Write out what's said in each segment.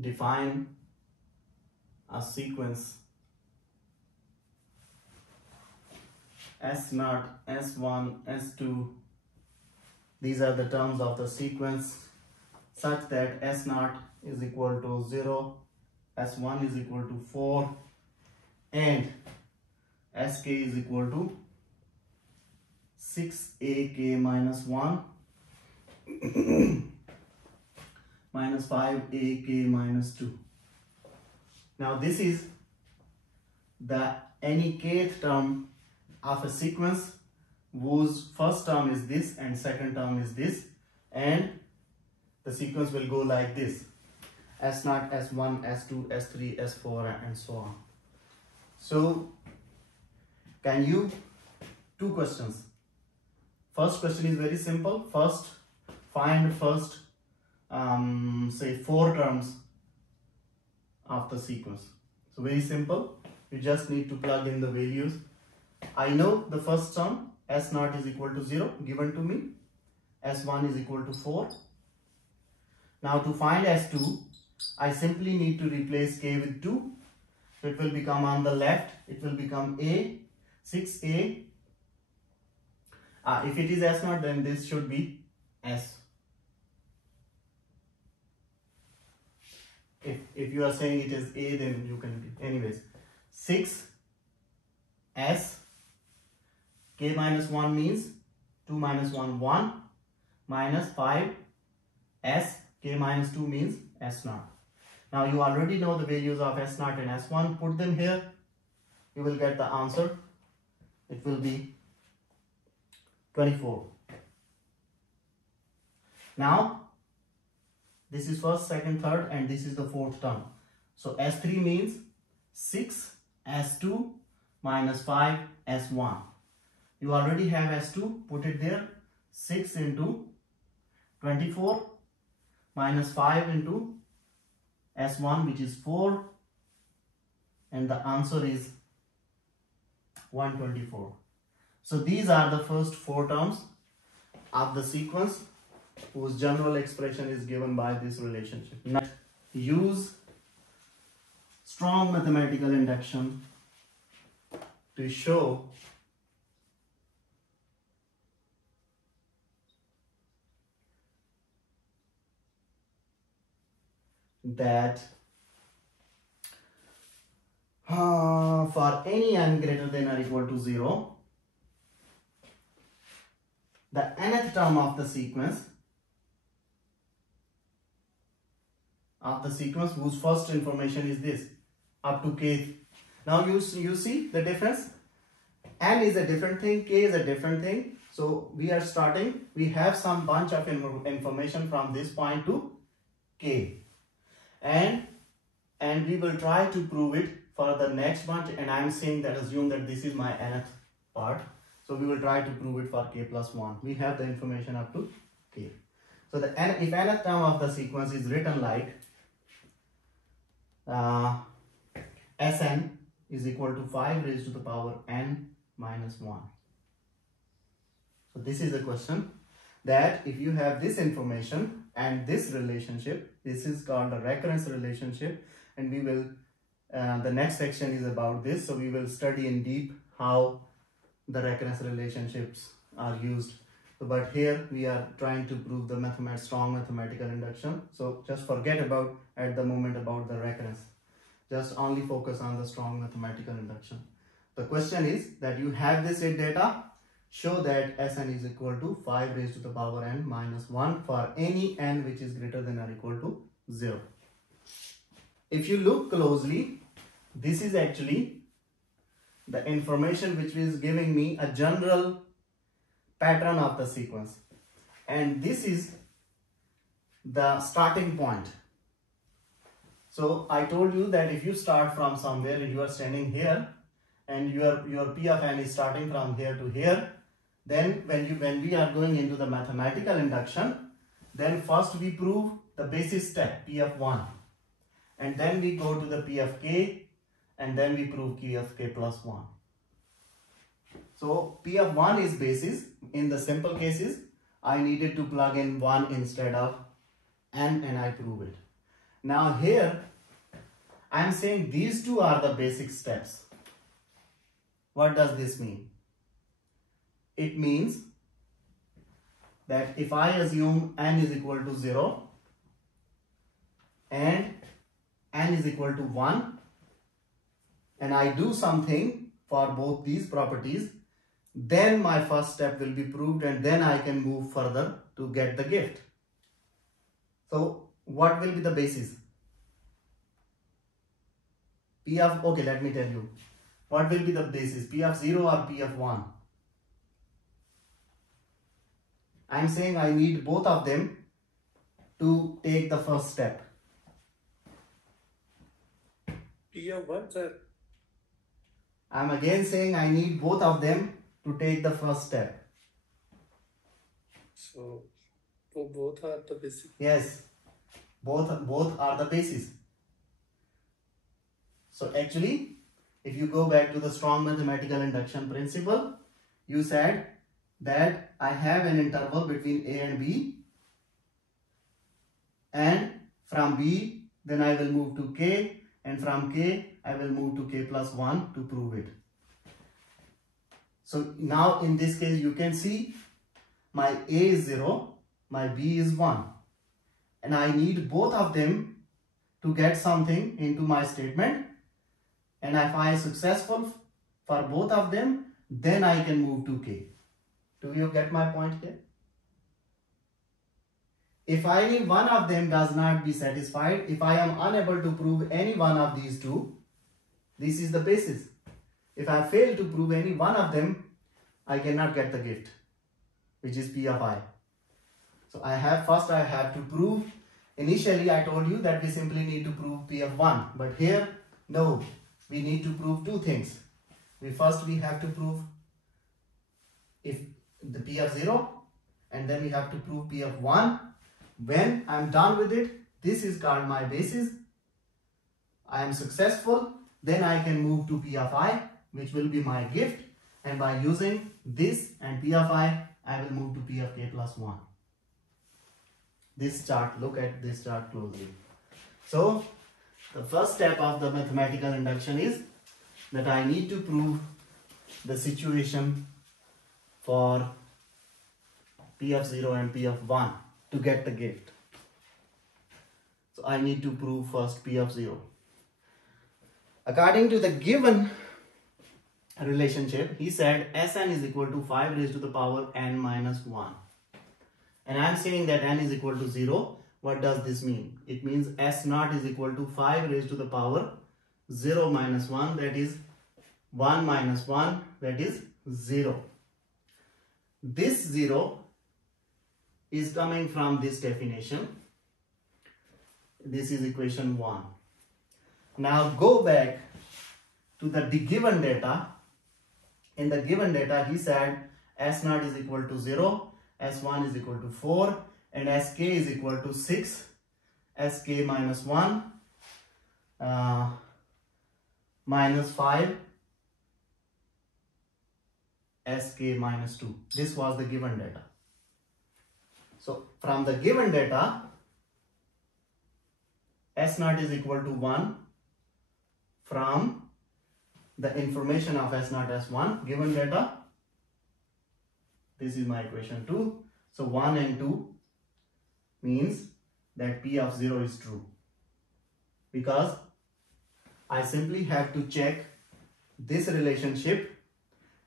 define a sequence S0, S1, S2. These are the terms of the sequence such that S0 is equal to 0, S1 is equal to 4, and Sk is equal to 6ak minus 1 minus 5ak minus 2. Now this is the any kth term of a sequence whose first term is this and second term is this, and the sequence will go like this: S0, S1, S2, S3, S4, and so on. So can you, two questions. First question is very simple. First, find first say 4 terms of the sequence. So very simple. You just need to plug in the values. I know the first term S0 is equal to 0 given to me. S1 is equal to 4. Now to find S2, I simply need to replace k with 2. So it will become on the left, it will become A, 6A. If it is S0, then this should be S. If you are saying it is A, then you can be. Anyways, 6 S, k minus 1 means 2 minus 1, 1, minus 5 S, k minus 2 means S0. Now you already know the values of S0 and S1. Put them here. You will get the answer. It will be 24. Now this is first, second, third, and this is the fourth term. So S3 means 6 S2 minus 5 S1. You already have S2. Put it there. 6 into 24 minus 5 into S1, which is 4, and the answer is 124. So these are the first 4 terms of the sequence whose general expression is given by this relationship. Now, use strong mathematical induction to show that for any n greater than or equal to 0, the nth term of the sequence whose first information is this up to k. Now you see the difference. N is a different thing, k is a different thing. So we are starting, we have some bunch of information from this point to k. And we will try to prove it for the next bunch, and I am saying that assume that this is my nth part. So we will try to prove it for k plus 1. We have the information up to k. So the if nth term of the sequence is written like Sn is equal to 5 raised to the power n minus 1. So this is the question, that if you have this information and this relationship, this is called a recurrence relationship, and we will the next section is about this. So we will study in deep how the recurrence relationships are used. So, but here we are trying to prove the strong mathematical induction. So just forget about at the moment about the recurrence. Just only focus on the strong mathematical induction. The question is that you have this data. Show that Sn is equal to 5 raised to the power n minus 1 for any n which is greater than or equal to 0. If you look closely, this is actually the information which is giving me a general pattern of the sequence, and this is the starting point. So I told you that if you start from somewhere, you are standing here and your P of n is starting from here to here, then when we are going into the mathematical induction, then first we prove the basis step P of 1, and then we go to the P of k, and then we prove P of k plus 1. So P of 1 is basis. In the simple cases, I needed to plug in 1 instead of n, and I prove it. Now here I am saying these two are the basic steps. What does this mean? It means that if I assume n is equal to 0 and n is equal to 1 and I do something for both these properties, then my first step will be proved and then I can move further to get the gift. So what will be the basis? P of, okay, let me tell you. What will be the basis? P of 0 or P of 1? I am saying I need both of them to take the first step. P of 1, sir. I am again saying I need both of them to take the first step. So both are the basic. Yes, both are the basis. So actually, if you go back to the strong mathematical induction principle, you said that I have an interval between A and B, and from B then I will move to K, and from K I will move to K plus 1 to prove it. So now in this case you can see my A is 0, my B is 1, and I need both of them to get something into my statement, and if I am successful for both of them, then I can move to K. Do you get my point here? If any one of them does not be satisfied, if I am unable to prove any one of these two, this is the basis. If I fail to prove any one of them, I cannot get the gift, which is P of I. So first I have to prove. Initially I told you that we simply need to prove P of 1, but here no, we need to prove two things. First we have to prove if the P of 0, and then we have to prove P of 1. When I am done with it, this is called my basis. I am successful, then I can move to P of I, which will be my gift, and by using this and P of I will move to P of K plus 1. This chart, look at this chart closely. So the first step of the mathematical induction is that I need to prove the situation for P of 0 and P of 1 to get the gift. So I need to prove first P of 0. According to the given relationship, he said Sn is equal to 5 raised to the power n minus 1. And I am saying that n is equal to 0. What does this mean? It means S naught is equal to 5 raised to the power 0 minus 1, that is 1 minus 1, that is 0. This 0 is coming from this definition. This is equation 1. Now go back to the given data. In the given data, he said S naught is equal to 0, S1 is equal to 4, and Sk is equal to 6, Sk minus 1, minus 5, Sk minus 2. This was the given data. So from the given data, S naught is equal to 1 from the information of S naught S1 given data. This is my equation 2. So 1 and 2 means that P of 0 is true, because I simply have to check this relationship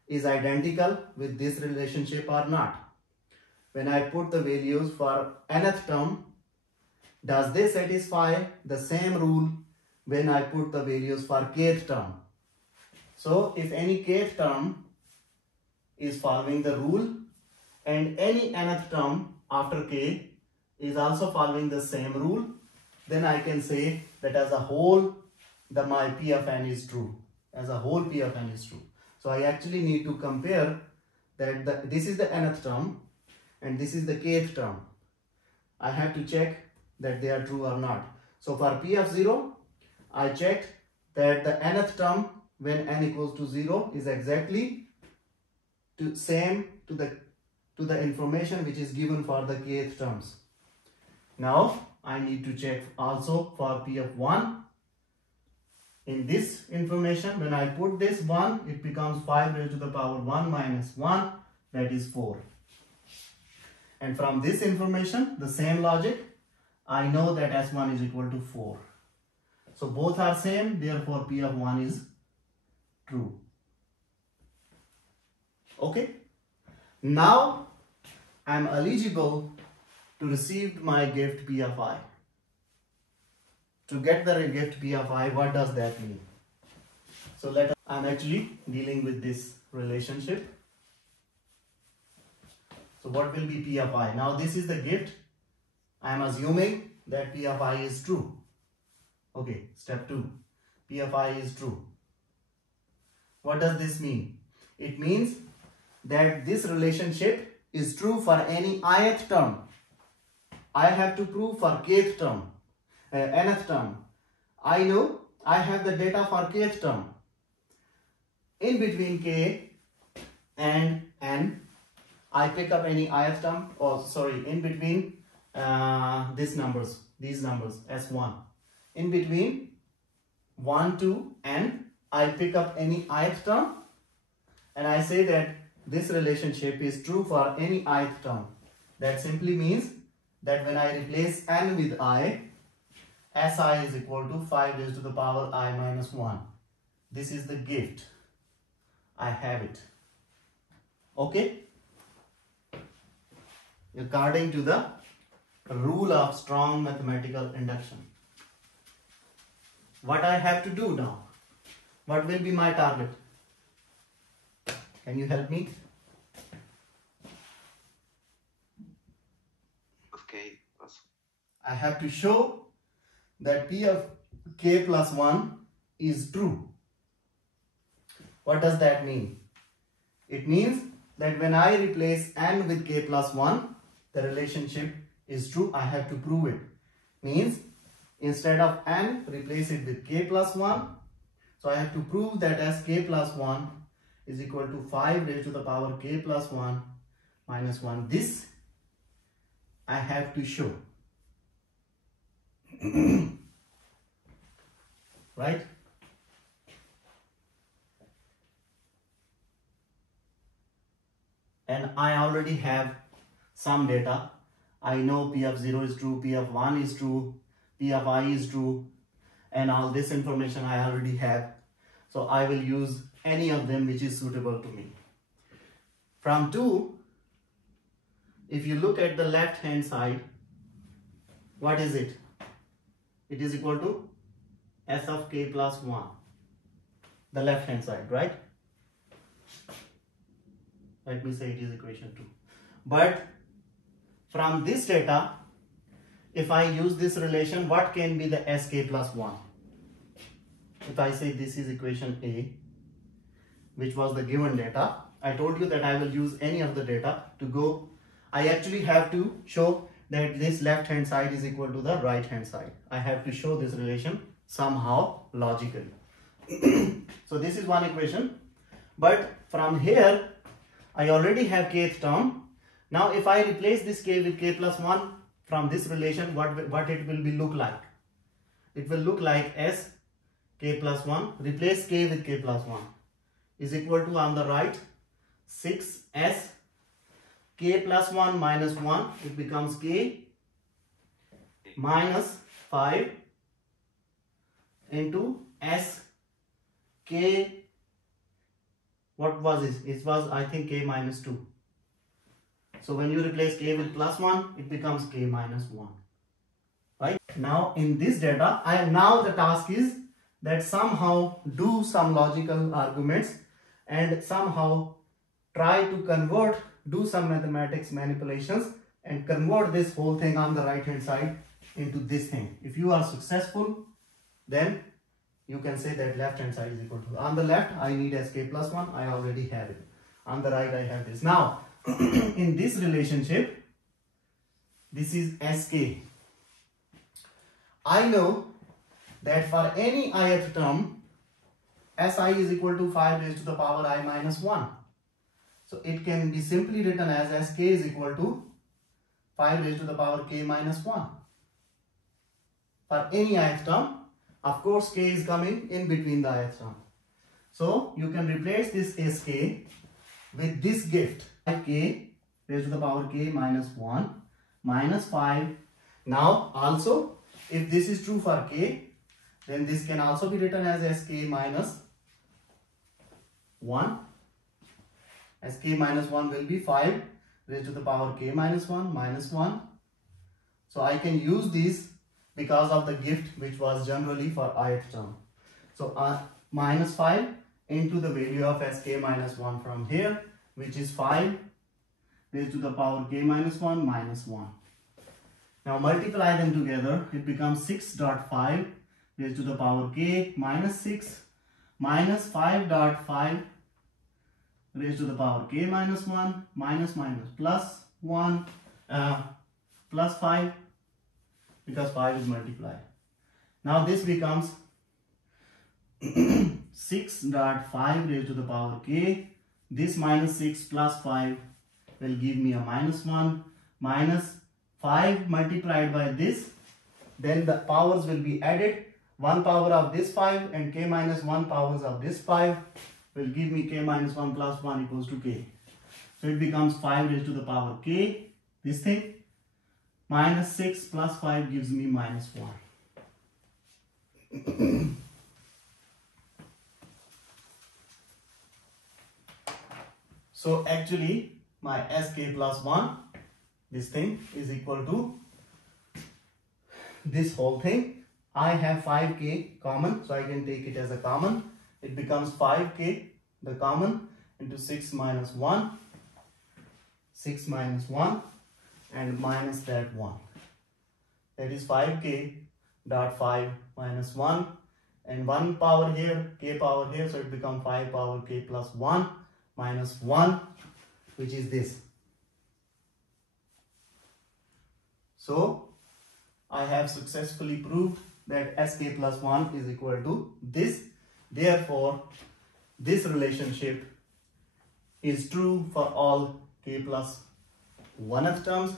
is identical with this relationship or not. When I put the values for nth term, does they satisfy the same rule when I put the values for kth term? So if any kth term is following the rule and any nth term after k is also following the same rule, then I can say that as a whole my P of n is true. As a whole P of n is true. So I actually need to compare that this is the nth term and this is the kth term. I have to check that they are true or not. So for P of 0, I checked that the nth term when n equals to 0 is exactly same to the information which is given for the kth terms. Now I need to check also for P of 1. In this information, when I put this 1, it becomes 5 raised to the power 1 minus 1, that is 4. And from this information, the same logic, I know that S1 is equal to 4. So both are same, therefore P of 1 is true. Okay. Now I am eligible to receive my gift P of I. To get the gift P of I, what does that mean? So I'm actually dealing with this relationship. So what will be P of I? Now this is the gift. I am assuming that P of I is true. Okay, step 2. P of I is true. What does this mean? It means that this relationship is true for any ith term. I have to prove for kth term, nth term. I know I have the data for kth term. In between k and n, I pick up any ith term, in between these numbers S1. In between 1 to n, I pick up any ith term and I say that this relationship is true for any ith term. That simply means that when I replace n with I, Si is equal to 5 raised to the power I minus 1. This is the gift. I have it. Okay? According to the rule of strong mathematical induction. What I have to do now? What will be my target? Can you help me? Okay. I have to show that P of k plus 1 is true. What does that mean? It means that when I replace n with k plus 1, the relationship is true. I have to prove it. Means instead of n, replace it with k plus 1. So I have to prove that as k plus 1 is equal to 5 raised to the power k plus 1 minus 1. This I have to show. Right? And I already have some data. I know P of 0 is true, P of 1 is true, P of I is true, and all this information I already have. So I will use any of them which is suitable to me. From 2, if you look at the left hand side, what is it? It is equal to S of k plus 1. The left hand side, right? Let me say it is equation 2. But from this data, if I use this relation, what can be the sk plus 1? If I say this is equation A, which was the given data, I told you that I will use any of the data to go. I actually have to show that this left hand side is equal to the right hand side. I have to show this relation somehow logically. So this is one equation. But from here, I already have kth term. Now if I replace this k with k plus 1 from this relation, what it will be look like? It will look like s k plus 1, replace k with k plus 1 is equal to, on the right, 6s k plus 1 minus 1, it becomes k minus 5 into s k, what was this? It was, I think, k minus 2. So when you replace k with plus 1, it becomes k minus 1. Right? Now in this data, now the task is that somehow do some logical arguments and somehow try to convert, do some mathematics manipulations and convert this whole thing on the right hand side into this thing. If you are successful, then you can say that left hand side is equal to, on the left I need sk plus 1, I already have it. On the right I have this. Now in this relationship, this is sk. I know that for any ith term, si is equal to 5 raised to the power I minus 1. So it can be simply written as sk is equal to 5 raised to the power k minus 1. for any ith term. Of course, k is coming in between the ith term. So you can replace this sk with this gift, 5k raised to the power k minus 1 minus 5. Now also, if this is true for k, then this can also be written as sk minus 1. Sk minus 1 will be 5 raised to the power k minus 1 minus 1. So I can use this because of the gift which was generally for ith term. So minus 5 into the value of sk minus 1 from here, which is 5 raised to the power k minus 1 minus 1. Now multiply them together, it becomes 6.5 raised to the power k minus 6 minus 5.5 raised to the power k minus 1 minus minus plus 1 plus 5, because 5 is multiplied. Now this becomes 6.5 raised to the power k. This minus 6 plus 5 will give me a minus 1 minus 5 multiplied by this. Then the powers will be added. 1 power of this 5 and k minus 1 powers of this 5 will give me k minus 1 plus 1 equals to k. So it becomes 5 raised to the power k, this thing, minus 6 plus 5 gives me minus 1. So actually my sk plus 1, this thing is equal to this whole thing. I have 5k common, so I can take it as a common. It becomes 5k, the common, into 6 minus 1, 6 minus 1, and minus that 1. That is 5k dot 5 minus 1, and 1 power here, k power here, so it becomes 5 power k plus 1 minus 1, which is this. So I have successfully proved that sk plus 1 is equal to this. Therefore, this relationship is true for all k plus 1th terms,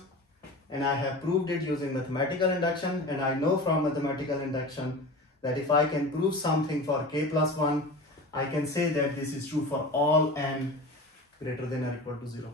and I have proved it using mathematical induction. And I know from mathematical induction that if I can prove something for k plus 1, I can say that this is true for all n greater than or equal to 0.